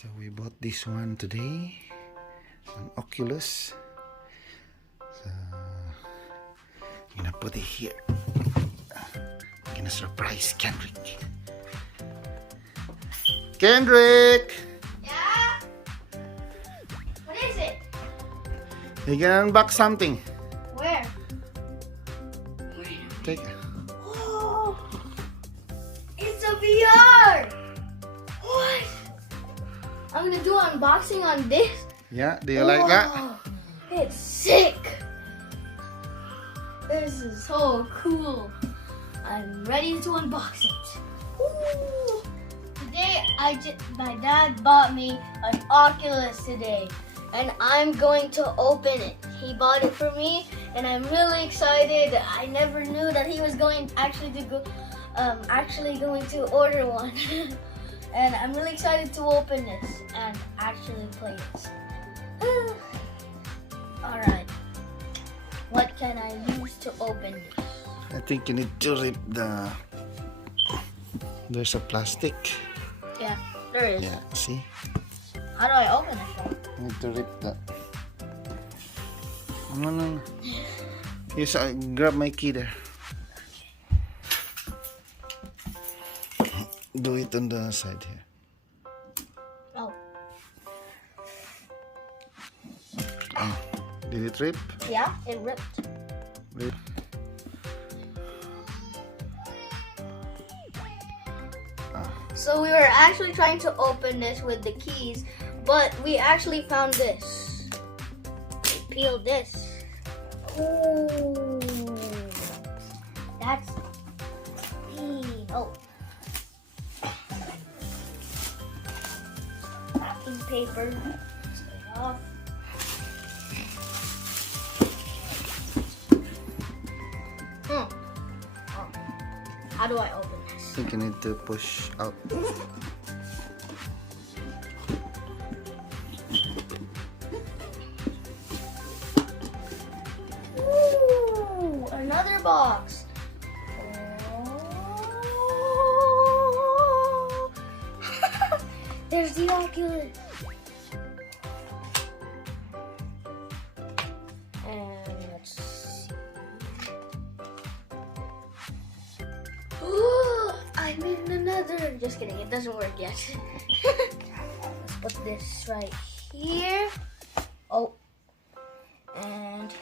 So we bought this one today, an Oculus. So I'm gonna put it here. I'm gonna surprise Kendrick. Kendrick! Yeah? What is it? You gonna unbox something. Where? Take. Oh! It's a VR! What? I'm gonna do unboxing on this. Yeah, do you like that? It's sick! This is so cool. I'm ready to unbox it. Woo! Today, my dad bought me an Oculus today, and I'm going to open it. He bought it for me, and I'm really excited. I never knew that he was going to order one, and I'm really excited to open this and actually play it. All right, what can I use to open this? I think you need to rip the. There's a plastic. Yeah, there is. Yeah, see? How do I open it though? You need to rip that. No. Yes, I grab my key there. Do it on the side here. Oh. Oh, did it rip? Yeah, it ripped. Rip. So we were actually trying to open this with the keys, but we actually found this. We peeled this. Ooh, that's clean. Oh, wrapping paper. Let's get it off. Oh. How do I open this? I think you need to push out. Ooh, another box. Oh. There's the Oculus. And let's see. Ooh, I made another. Just kidding, it doesn't work yet. Let's put this right here. Oh. And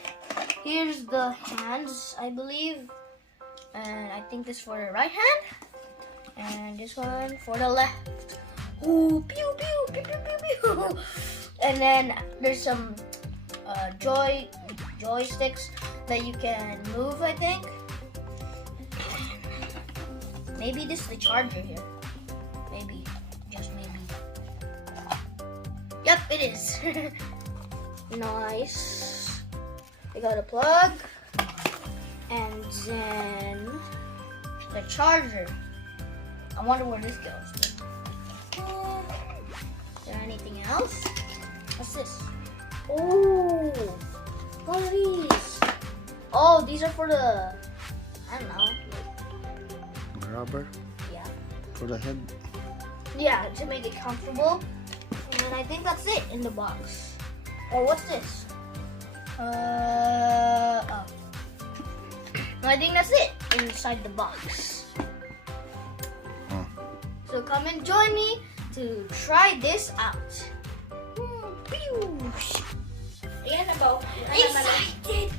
here's the hands, I believe. And I think this for the right hand. And this one for the left. Ooh, pew, pew, pew, pew, pew, pew. And then there's some joysticks that you can move, I think. Maybe this is the charger here. Maybe, just maybe. Yep, it is. Nice. We got a plug, and then the charger. I wonder where this goes. Is there anything else? What's this? Oh, what are these? Oh, these are for the, I don't know. Rubber Yeah. for the head. Yeah, to make it comfortable. And then I think that's it in the box. Or what's this? Oh. No, I think that's it inside the box. Oh. So come and join me to try this out. Excited!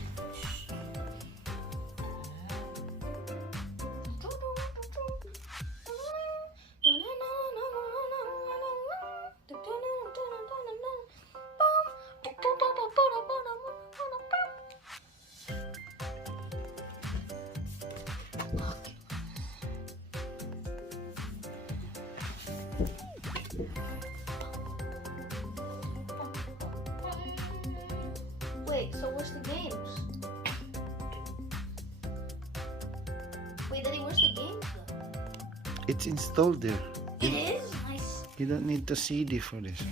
Wait, so where's the games? Wait, Daddy, where's the games though? It's installed there. It is? Nice. You don't need the CD for this.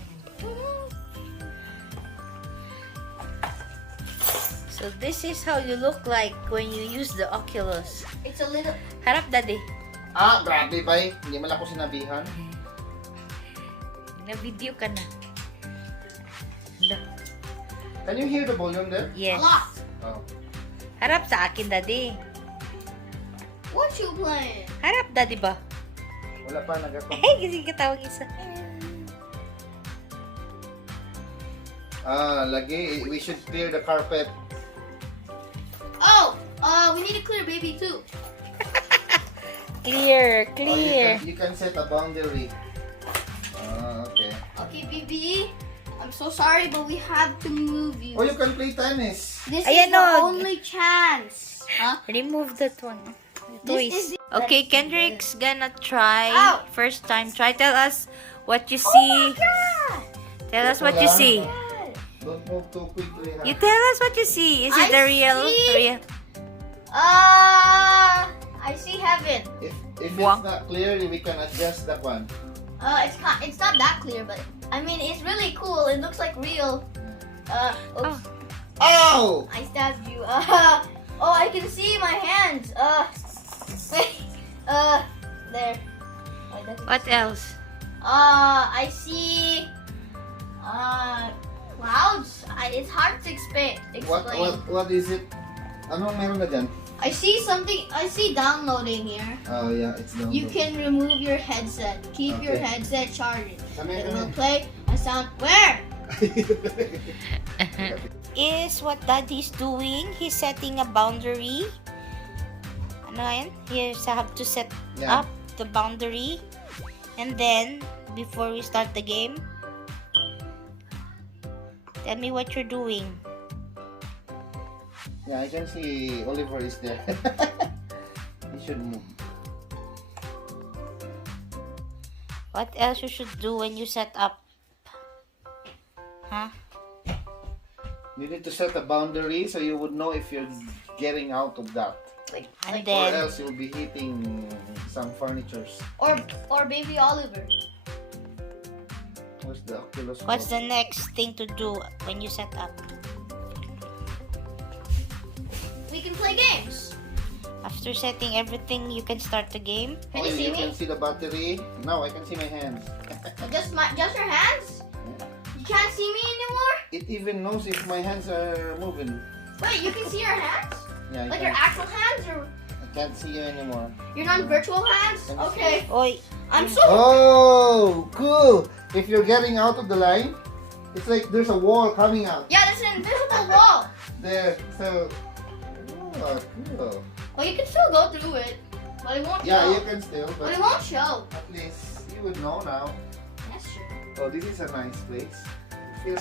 So this is how you look like when you use the Oculus. It's a little... Harap, Daddy. Ah, grabe ba? Hindi man ako sinabihan. Na-video ka na. Can you hear the volume there? Yes. A lot. Oh. Harap sa akin, Daddy. What you playing? Harap, Daddy ba? Wala pa, nag-ako. Ay, kasi katawag isa. Lagi, we should clear the carpet. Oh, we need to clear baby too. Clear, Oh, clear. you can set a boundary. Okay. Okay, baby. I'm so sorry, but we have to move you. Oh, you can play tennis. This Ayan, is the no. only chance. Huh? Remove that one. This is Toys. the- Okay, Kendrick's gonna try. Ow. First time. Try, tell us what you Oh see. my God! Tell us what you see. God. Don't move too quickly, huh? You tell us what you see. Is it I the real? see- Real? I see heaven. If Wow. it's not clear, we can adjust that one. It's not that clear, but I mean it's really cool. It looks like real. Oops. Oh! I stabbed you. Oh, I can see my hands. Wait. There. Wait, that's- What else? I see. Clouds. It's hard to explain. What is it? Anong meron na dyan? I see something. I see downloading here. Oh yeah, it's down. You can remove your headset. Keep your Okay. headset charging. Come here, It come will here. play a sound. Where? Is what Daddy's doing. He's setting a boundary. Ano yan? You have to set Yeah. up the boundary. And then, before we start the game, tell me what you're doing. Yeah, I can see Oliver is there. He should move. What else you should do when you set up? Huh? You need to set a boundary so you would know if you're getting out of that. And Or then, else you'll be hitting some furnitures. Or baby Oliver. Where's the Oculus? what's the next thing to do when you set up? We can play games. After setting everything, you can start the game. Can you see you me? can see the battery. Now I can see my hands. Just your hands? You can't see me anymore? It even knows if my hands are moving. Wait, you can see your hands? Yeah, Like your actual hands or I can't see you anymore. your non-virtual hands? Can you Okay. Oy, I'm so Oh, cool! If you're getting out of the line, it's like there's a wall coming out. Yeah, there's an invisible wall. There, so... Oh, cool. Well, you can still go through it, but it won't Yeah, show. you can still, But it but won't show. at least you would know now. That's true. Oh, this is a nice place. It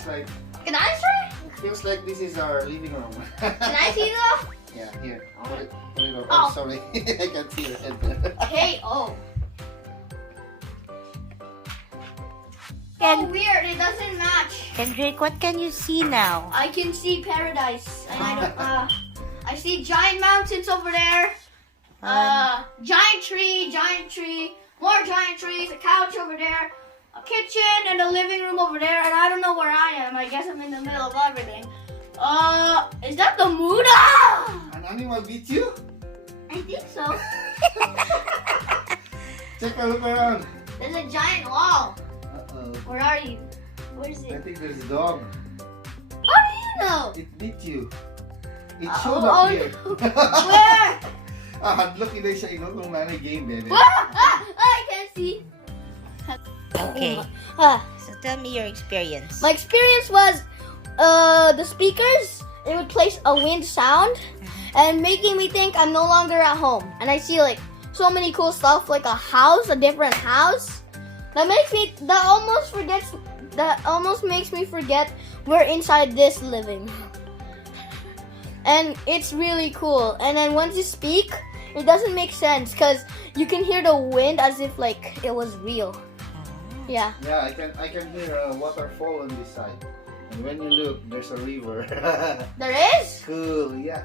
feels like this is our living room. Can I see though? Yeah, here. Put it on. Oh. Oh, sorry. I can't see your head there. K.O. Oh, Ken- weird. It doesn't match. Kendrick, what can you see now? I can see paradise, and I don't. I see giant mountains over there. Giant tree, more giant trees, a couch over there, a kitchen, and a living room over there. And I don't know where I am. I guess I'm in the middle of everything. Is that the moon? Ah! An animal beat you? I think so. Check a look around. There's a giant wall. Uh-oh. Where are you? Where is I it? think there's a dog. How do you know? It beat you. It Oh, showed oh, up here. Where? Hadlock ina siya kung nana game, baby. I can't see. Okay. Ah. So tell me your experience. My experience was, the speakers, it would place a wind sound and making me think I'm no longer at home. And I see like so many cool stuff, like a house, a different house. That almost makes me forget we're inside this living. And it's really cool. And then once you speak, it doesn't make sense because you can hear the wind as if like it was real. Yeah. Yeah, I can hear a waterfall on this side. And when you look, there's a river. There is? Cool, yeah.